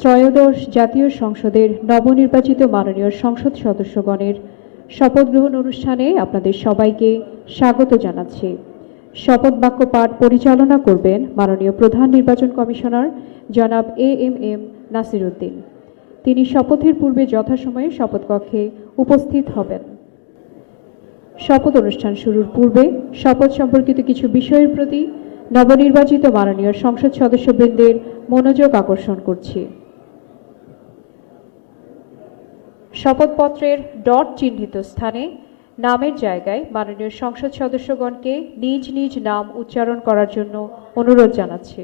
ত্রয়োদশ জাতীয় সংসদের নবনির্বাচিত মাননীয় সংসদ সদস্যগণের শপথ গ্রহণ অনুষ্ঠানে আপনাদের সবাইকে স্বাগত জানাচ্ছি। শপথ বাক্য পাঠ পরিচালনা করবেন মাননীয় প্রধান নির্বাচন কমিশনার জনাব এএমএম নাসির উদ্দিন। তিনি শপথের পূর্বে যথাসময়ে শপথ কক্ষে উপস্থিত হবেন। শপথ অনুষ্ঠান শুরুর পূর্বে শপথ সম্পর্কিত কিছু বিষয়ের প্রতি নবনির্বাচিত মাননীয় সংসদ সদস্যবৃন্দের মনোযোগ আকর্ষণ করছি। শপথপত্রের ডট চিহ্নিত স্থানে নামের জায়গায় মাননীয় সংসদ সদস্যগণকে নিজ নিজ নাম উচ্চারণ করার জন্য অনুরোধ জানাচ্ছি।